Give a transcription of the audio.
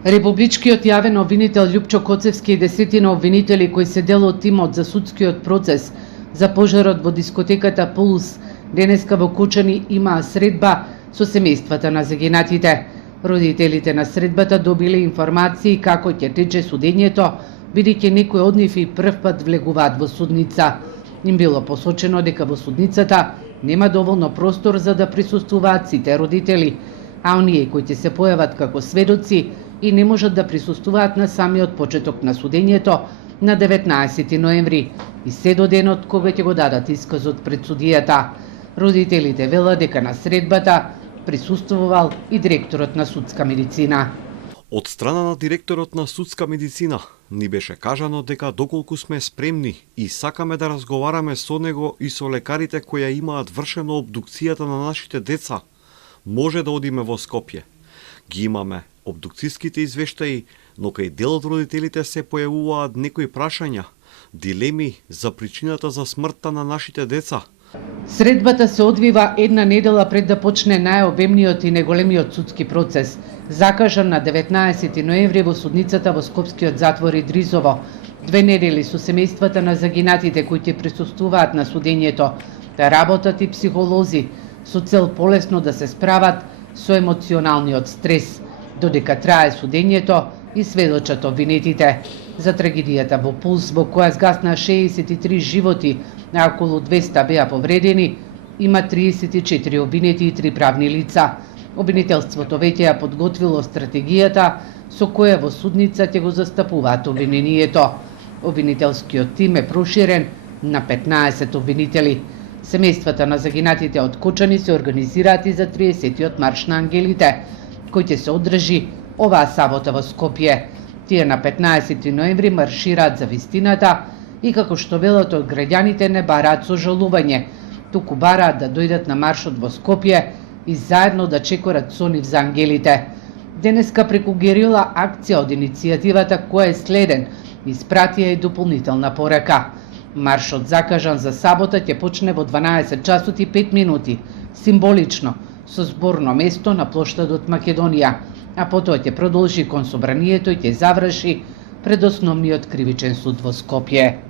Републичкиот јавен обвинител Љупчо Коцевски и десетина обвинители кои се дел од тимот за судскиот процес за пожарот во дискотеката Пулс денеска во Кочани имаа средба со семејствата на загинатите. Родителите на средбата добиле информации како ќе тече судењето, бидејќи некои од нив и прв пат влегуваат во судница. Им било посочено дека во судницата нема доволно простор за да присуствуваат сите родители, а оние кои ќе се појават како сведоци и не можат да присуствуваат на самиот почеток на судењето на 19 ноември и се до денот кога ќе го дадат исказот пред судијата. Родителите велат дека на средбата присуствувал и директорот на судска медицина. Од страна на директорот на судска медицина ни беше кажано дека доколку сме спремни и сакаме да разговараме со него и со лекарите кои ја имаат вршено обдукцијата на нашите деца, може да одиме во Скопје. Ги имаме обдукцијските извештаи, но кај дел од родителите се појавуваат некои прашања, дилеми за причината за смртта на нашите деца. Средбата се одвива една недела пред да почне најобемниот и најголемиот судски процес, закажан на 19 ноември во судницата во Скопскиот затвор Идризово. 2 недели со семејствата на загинатите кои ќе присуствуваат на судењето, да работат и психолози со цел полесно да се справат со емоционалниот стрес, додека трае судењето и сведочат обвинетите. За трагедијата во Пулс, во која згасна 63 животи, а околу 200 беа повредени, има 34 обвинети и 3 правни лица. Обвинителството веќе ја подготвило стратегијата со која во судница ќе го застапуваат обвинението. Обвинителскиот тим е проширен на 15 обвинители. Семејствата на загинатите од Кочани се организираат и за 30-тиот марш на ангелите, кој ќе се одржи оваа сабота во Скопје. Тие на 15 ноември маршираат за вистината и како што велат од граѓаните не бараат сожалување, туку бараат да дојдат на маршот во Скопје и заедно да чекорат со нив за ангелите. Денеска преку герила акција од иницијативата која е следен, испратија и дополнителна порака. Маршот закажан за сабота ќе почне во 12 часот и 5 минути, символично, со зборно место на плоштадот Македонија, а потоа ќе продолжи кон собранието и ќе заврши пред основниот кривичен суд во Скопје.